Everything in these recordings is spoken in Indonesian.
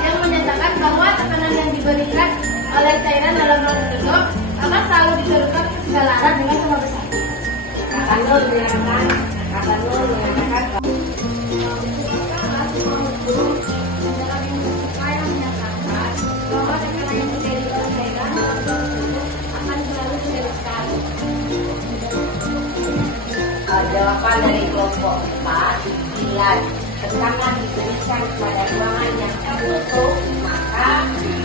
yang menyatakan bahwa tekanan yang diberikan oleh cairan dalam ruang tertutup akan selalu diturunkan ke segala arah dengan sama besar. Kata Nur menyatakan bahwa tekanan yang terjadi pada cairan dalam ruang tertutup akan selalu diberikan. jawaban dari kelompok 4. Bila tekanan diberikan pada ruangan yang tertutup, maka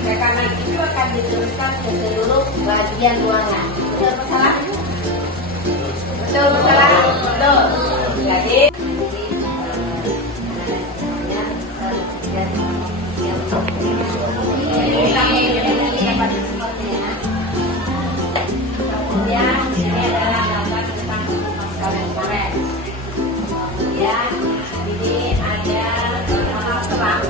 tekanan itu akan diteruskan ke seluruh bagian ruangan. Betul atau salah? Betul atau salah? Betul. Jadi kemudian ini adalah gambar tentang sekalian kemarin. Kemudian ini ada masalah.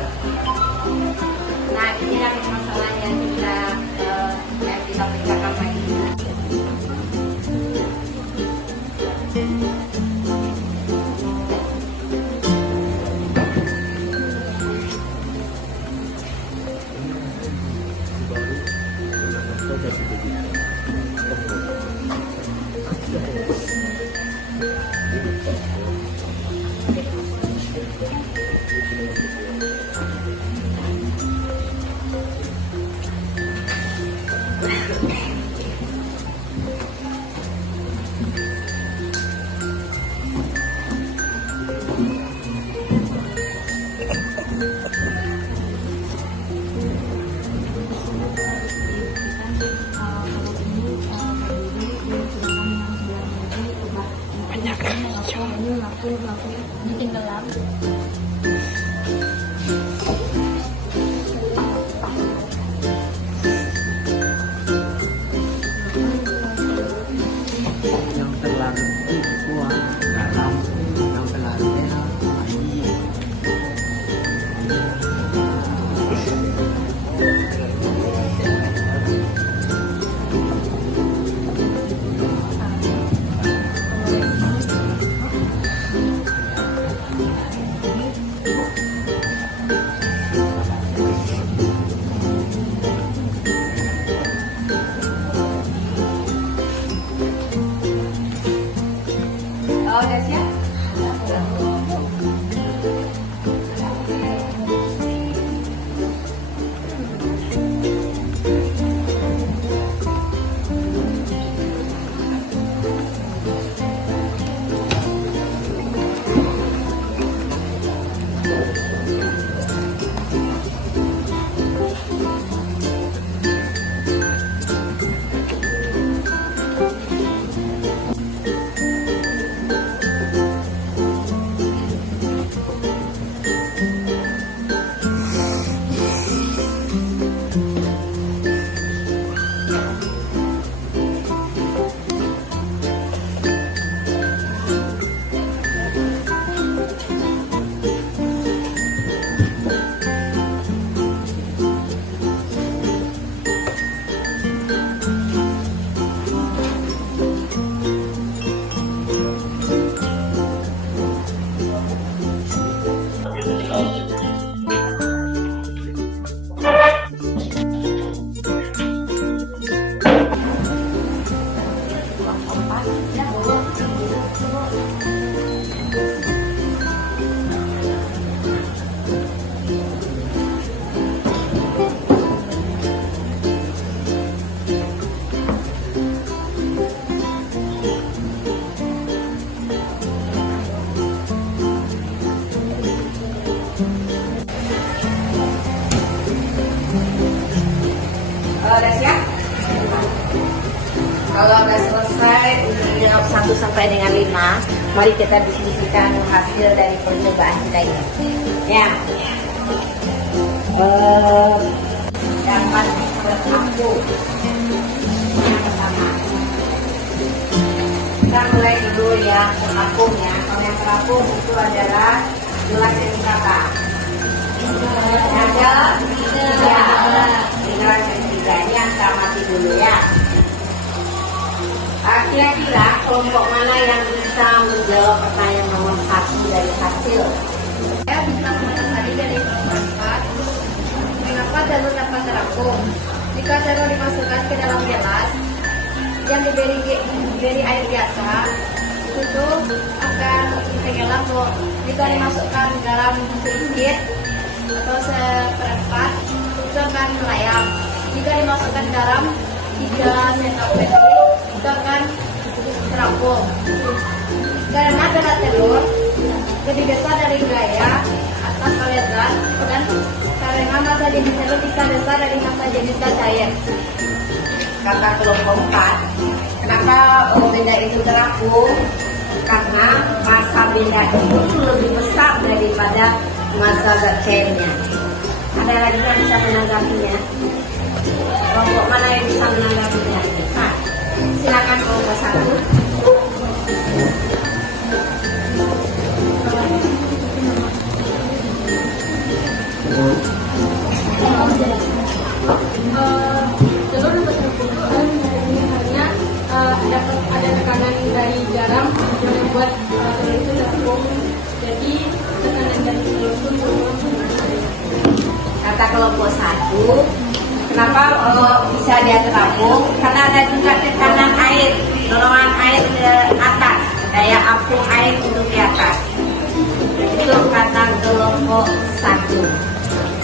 Nah, ini adalah masalah yang kita bicarakan lagi. Ini tenggelam. Yang terlarut itu dalam yang terlarutnya air. Oh, udah siap? Udah siap? Kalau udah selesai untuk menjawab 1 sampai dengan 5, mari kita diskusikan hasil dari percobaan kita ini. Ya. Dapat berapung. Yang pertama. Kita mulai dulu yang terapung ya. Kalau yang terapung itu adalah gelas yang berapa? Ada 3 gelas yang 3. Ini yang kita mati dulu ya. Kira-kira kelompok mana yang bisa menjawab pertanyaan nomor 1 dari hasil? Saya bisa mengenali dari kelompok 4 terapung. Jika telur dimasukkan ke dalam gelas yang diberi air biasa, itu akan tenggelam, Bu. Jika dimasukkan garam sedikit atau seperempat, itu akan melayang. Jika dimasukkan garam 3 sendok kecil, itu akan terapung. Karena berat telur lebih besar dari gaya atas kolesterol dan karena massa jenis telur bisa besar dari massa jenis gas cair. Kata kelompok 4, kenapa benda itu terapung? Karena massa benda itu lebih besar daripada massa zat cairnya. Ada lagi yang bisa menanggapinya? Kelompok mana yang bisa menanggapinya? Nah, silakan kelompok 1. Telur dapat terpukul hanya ada tekanan dari garam yang membuat telur itu terapung. Jadi tekanan dari telur itu Kata kelompok 1, kenapa bisa dia terapung? Karena ada juga tekanan air, dorongan air ke atas, daya apung air untuk di atas. Itu kata kelompok 1.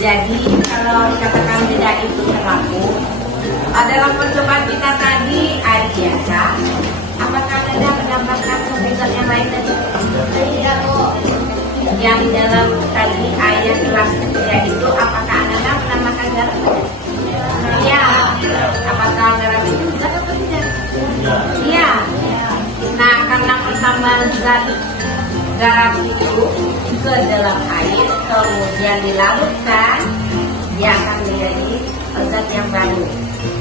Jadi kalau dikatakan benda itu terapung, dalam percobaan kita tadi air biasa, apakah Anda mendapatkan perbedaan yang lain tadi? Tidak, Bu. Yang dalam tadi air gelas ketiga itu, apakah Anda menambahkan garam? Iya. Apakah garam itu zat atau tidak? Iya. Nah, karena pertambahan zat garam itu ke dalam air, kemudian dilarutkan, dia akan menjadi zat yang baru.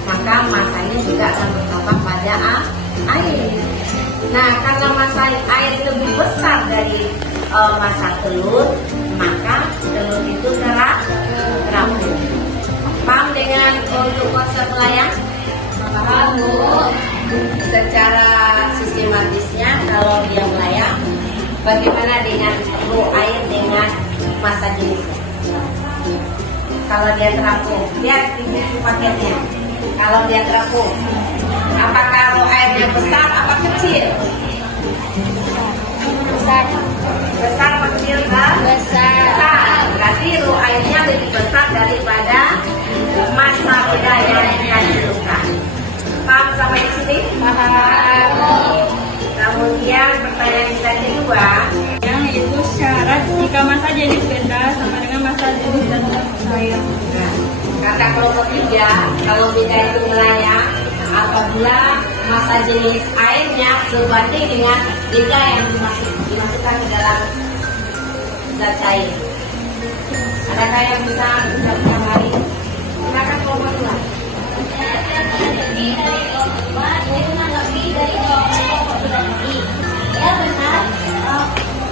Maka masanya juga akan bertambah pada air. Nah, karena massa air lebih besar dari massa telur, maka telur itu terapung. Paham dengan untuk konsep melayang? Paham, Bu. Secara sistematisnya, kalau dia melayang, bagaimana dengan perlu air dengan massa jenisnya? Kalau dia terapung, lihat di paketnya. Kalau dia terapung, apakah roh airnya besar apa kecil? besar. Besar apa kecil, Kak? Besar. Berarti roh airnya lebih besar daripada massa benda yang dihasilkan. Paham sampai di sini? Paham. Kemudian pertanyaan kita kedua, Yaitu syarat jika massa jenis benda sama dengan massa jenis zat cair. nah, kata kelompok 3, kalau benda itu melayang apabila massa jenis airnya sebanding dengan benda yang dimasukkan ke dalam zat cair. Adakah yang bisa menjawab yang lain? Silakan kelompok 2. Jadi dari kelompok 2 itu menanggapi dari kelompok tadi. Ya benar,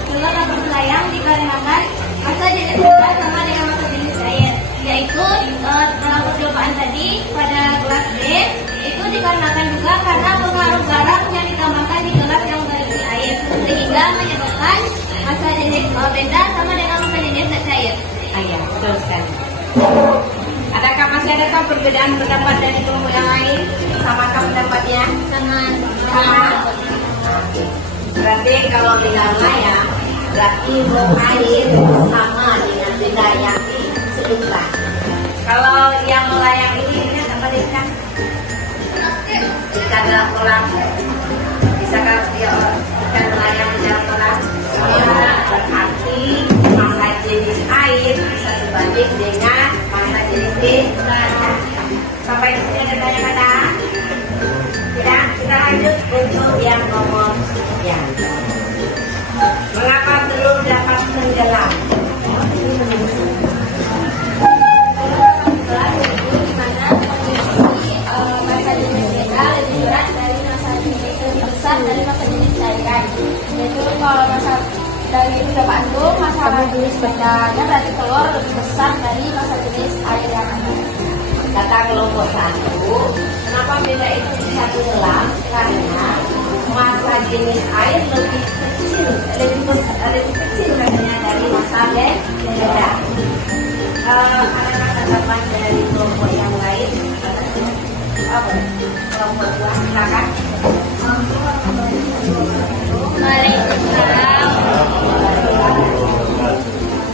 telur dapat melayang dikarenakan massa jenis benda sama dengan massa jenis cair. Yaitu dalam percobaan tadi pada kelas B itu dikarenakan juga karena pengaruh garam yang ditambahkan di gelas yang berisi air sehingga menyebabkan massa jenis benda sama dengan massa jenis zat cair. Ayah, betul sekali. Adakah masih adakah perbedaan pendapat dari kelompok yang lain? Samakah pendapatnya? Sama. Berarti kalau benda melayang, berarti roh air sama dengan benda yang disebutkan. Kalau yang melayang ini apa ikan? Ikan dalam kolam. Bisakah dia ikan melayang di dalam kolam? Ya, berarti massa jenis air bisa sebanding dengan massa jenis benda. Sampai di sini ada tanya-tanya? Tidak, kita lanjut untuk yang nomor 3. Mengapa telur dapat tenggelam? Massa jenis benda lebih berat dari massa jenis besar dari massa jenis cairan. Yaitu kalau massa dari percobaan itu massa jenis bendanya berarti telur lebih besar dari massa jenis air yang ada. Kata kelompok 1, kenapa benda itu bisa tenggelam? Karena massa jenis air lebih kecil katanya dari massa benda. Ada tanggapan dari kelompok yang lain? Apa? Kelompok 2 silakan. Waalaikumsalam.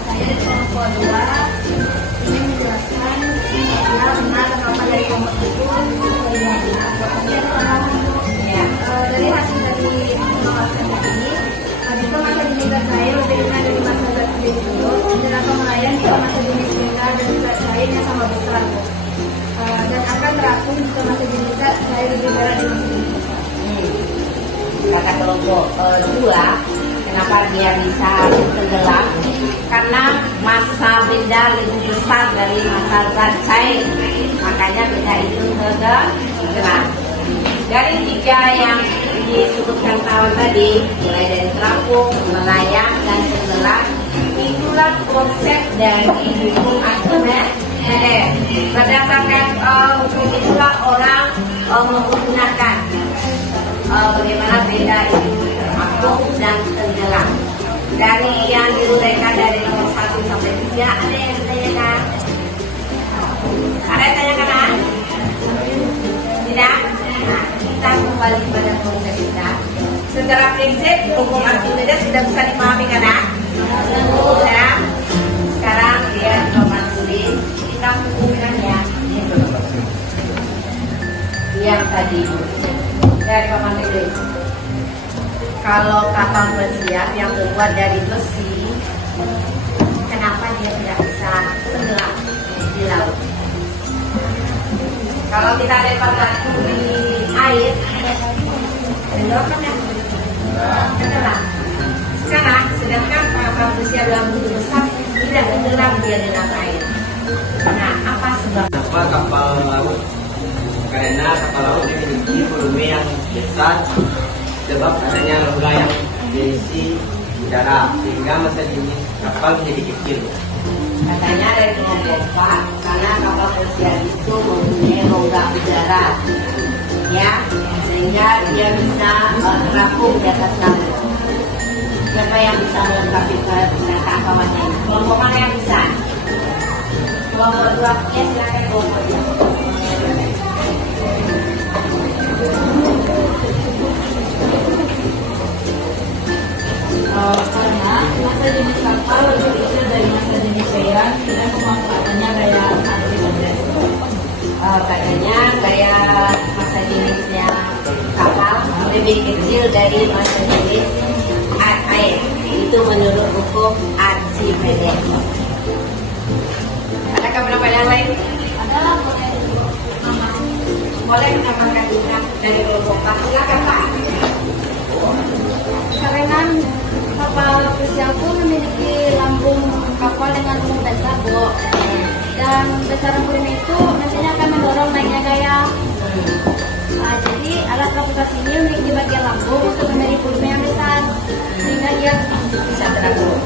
Saya dari kelompok 2 ingin menjelaskan bagaimana benar tanggapan dari kelompok itu. Ya. Dari hasil dari pengawasan tadi, jika masa jenis zat cair lebih ringan dari masa zat dulu, dan akan melayang jika masa jenis ringan dan zat cairnya sama besar, dan akan terapung jika masa jenis zat cair lebih berat dari masa jenis besar. Kata kelompok 2, kenapa dia bisa tenggelam? Karena massa benda lebih besar dari massa zat cair, makanya benda itu tenggelam. Dari 3 yang disebutkan kawan tadi, mulai dari terapung, melayang, dan tenggelam, itulah konsep dari hukum Archimedes. Berdasarkan hukum itulah orang menggunakan bagaimana benda itu terapung dan tenggelam. Dari yang diuraikan dari nomor 1 sampai 3, ada yang ditanyakan? Ada yang tanyakan? Tidak? Nah, kita kembali pada konsep kita. Secara prinsip, hukum Archimedes sudah bisa dipahami kan? Sudah. Sekarang dia coba tulis. Kita hukumkannya. Yang tadi dari papan tulis. Kalau kapal pesiar yang terbuat dari besi, kenapa dia tidak bisa tenggelam di laut? Kalau kita lempar batu di air, tenggelam kan ya? Tenggelam. Sekarang, sedangkan kapal pesiar dalam bentuk besar tidak tenggelam dia dalam air. Nah, apa sebab? Kenapa kapal laut? Karena kapal laut memiliki volume yang besar sebab adanya logam yang diisi udara sehingga masa jenis kapal menjadi kecil. Katanya dari kelompok 4, karena kapal pesiar itu mempunyai rongga udara, ya, sehingga dia bisa terapung di atas laut. Siapa yang bisa melengkapi pernyataan kawannya ini? Kelompok mana yang bisa? Kelompok 2, ya silakan kelompok 2. Karena masa jenis kapal lebih kecil dari masa jenis cairan dan pemanfaatannya gaya Archimedes. Katanya gaya masa jenisnya kapal lebih kecil dari masa jenis air. Itu menurut hukum Archimedes. Adakah berapa yang lain? Ada Boleh menambahkan juga dari kelompok 4. Silakan Pak. karena kapal pesiar itu memiliki lambung kapal dengan umum besar, Bu. Dan besaran volume itu nantinya akan mendorong naiknya gaya. Jadi alat gravitasi ini unik di bagian lambung untuk memberi volume yang besar sehingga dia Bisa terapung.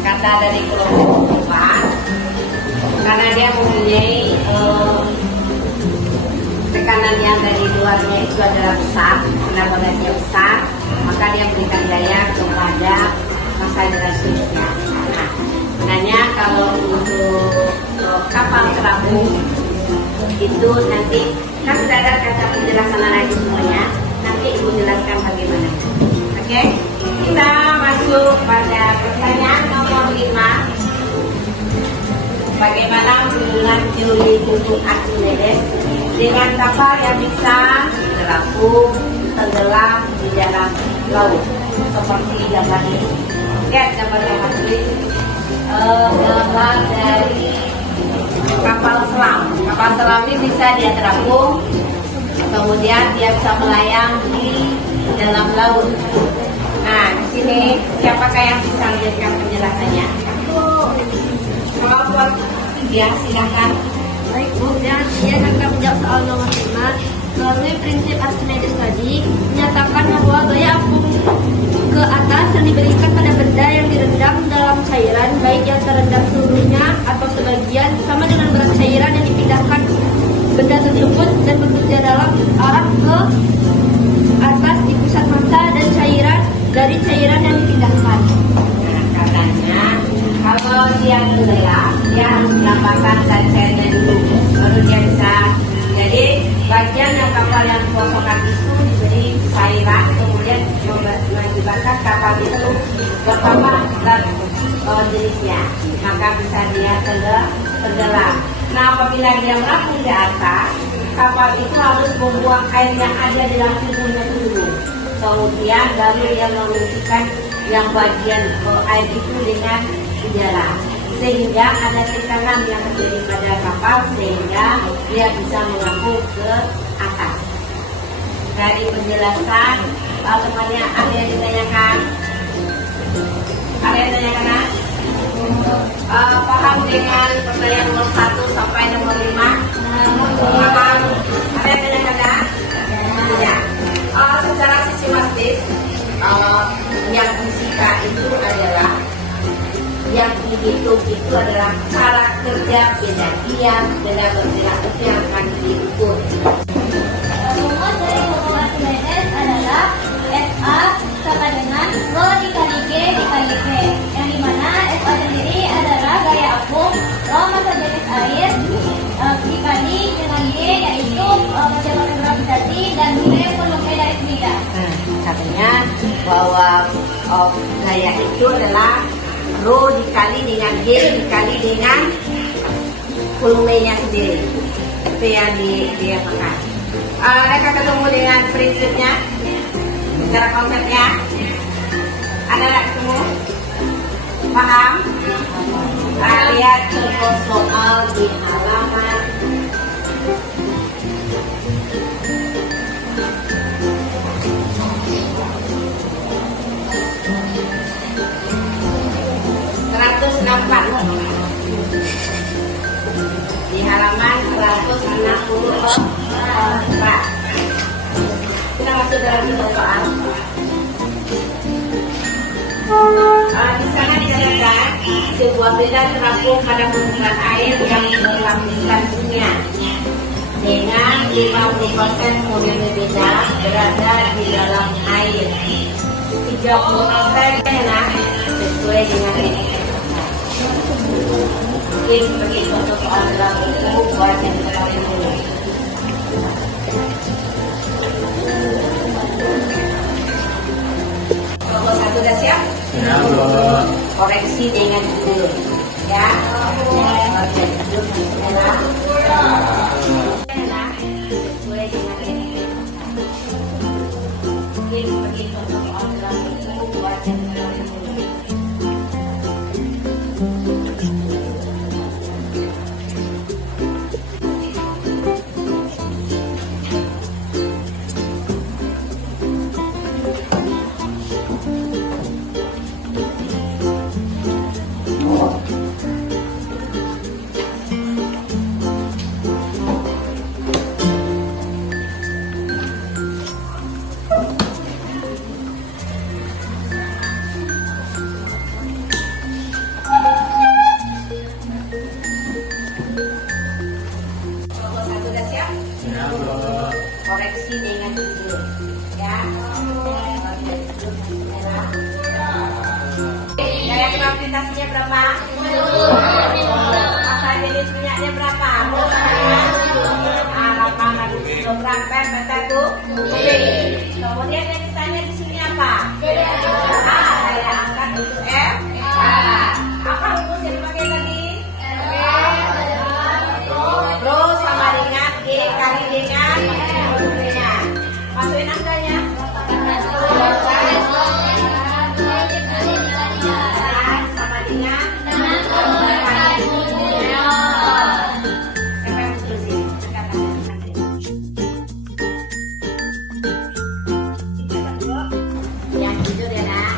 Kata dari kelompok 4, karena dia mempunyai tekanan yang dari luarnya itu adalah besar, karena bagasinya besar, maka dia memberikan daya kepada massa jenisnya. Nah, sebenarnya kalau untuk kapal terapung itu nanti kan sudah ada kata penjelasan lagi semuanya. Nanti Ibu jelaskan bagaimana. Oke, kita masuk pada pertanyaan nomor 5. Bagaimana hubungan teori hukum Archimedes dengan kapal yang bisa terapung, tenggelam di dalam laut seperti gambar ini. Lihat gambar yang asli, gambar dari kapal selam. Kapal selam ini bisa dia terapung, kemudian dia bisa melayang di dalam laut. Nah, di sini siapakah yang bisa menjelaskan penjelasannya? Kelompok 3, silakan. baik, Bu. Dan dia akan menjawab soal nomor 5. Melalui prinsip Archimedes tadi menyatakan bahwa gaya apung ke atas yang diberikan pada benda yang direndam dalam cairan, baik yang terendam seluruhnya atau sebagian, sama dengan berat cairan yang dipindahkan benda tersebut dan bekerja dalam arah ke atas di pusat massa dan cairan dari cairan yang dipindahkan. Nah, katanya kalau dia tenggelam, dia harus melambangkan zat cairnya dulu, baru dia bisa. Jadi Bagian yang kapal yang kosongan itu diberi cairan, kemudian mengakibatkan kapal itu bertambah dan jenisnya, maka bisa dia tenggelam. Nah, apabila dia melampung di atas, kapal itu harus membuang air yang ada di dalam tubuhnya dulu. Kemudian baru dia mengisikan yang bagian air itu dengan udara, sehingga ada tekanan yang terjadi pada kapal sehingga dia bisa mengapung ke atas. Dari penjelasan temannya ada yang ditanyakan? Ada yang ditanyakan? Paham dengan pertanyaan nomor 1 sampai nomor 5? Paham? Ada yang ditanyakan? Ya. Secara sistematis yang fisika itu adalah yang dihitung itu adalah cara kerja benda diam, benda bergerak itu yang akan diukur. Rumus dari hubungan Archimedes adalah FA sama dengan Rho dikali G dikali V, yang dimana FA sendiri adalah gaya apung, Rho massa jenis air, dikali dengan G yaitu kecepatan gravitasi, dan V volume dari benda. Katanya bahwa gaya itu adalah Rho dikali dengan G dikali dengan volumenya sendiri. Itu yang dia makan. Mereka ketemu dengan prinsipnya, secara konsepnya. Ada nggak ketemu? Paham? Lihat contoh soal di halaman 164 di halaman 164. Kita masuk dalam soal. Di sana dikatakan sebuah benda terapung pada permukaan air yang berlapisan dunia dengan 50% volume benda berada di dalam air, 30% sesuai dengan ini. Mungkin sebagai contoh soal dalam itu buat yang kita dulu. Nomor 1 sudah siap? Ya, Koreksi dengan judul. Ya. Oke, judul sesuai dengan ini. Mungkin sebagai contoh soal dalam itu buat yang kita dulu. Koreksi dengan judul. Ya. Gaya gravitasinya berapa? Massa jenis minyaknya berapa? 800 kilogram per meter kubik. Kemudian yang ditanya di sini apa? Daya angkat untuk F. Apa rumus yang dipakai tadi? Rho sama dengan G kali dengan volumenya. Masukin angkanya. Sama dengan siapa yang tulisin? Yang jujur ya nak.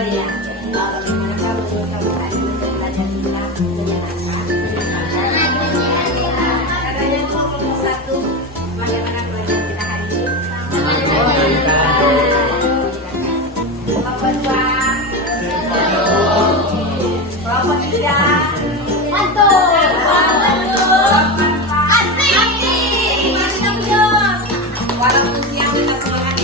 kalian. Bagaimana kamu menurut hari ini belajar kita menyenangkan? Katanya kelompok satu, bagaimana pelajaran kita hari ini? Kelompok dua, kelompok tiga, Mantul. kelompok empat. Asik. Mantap, Jos. Walaupun siang kita semangat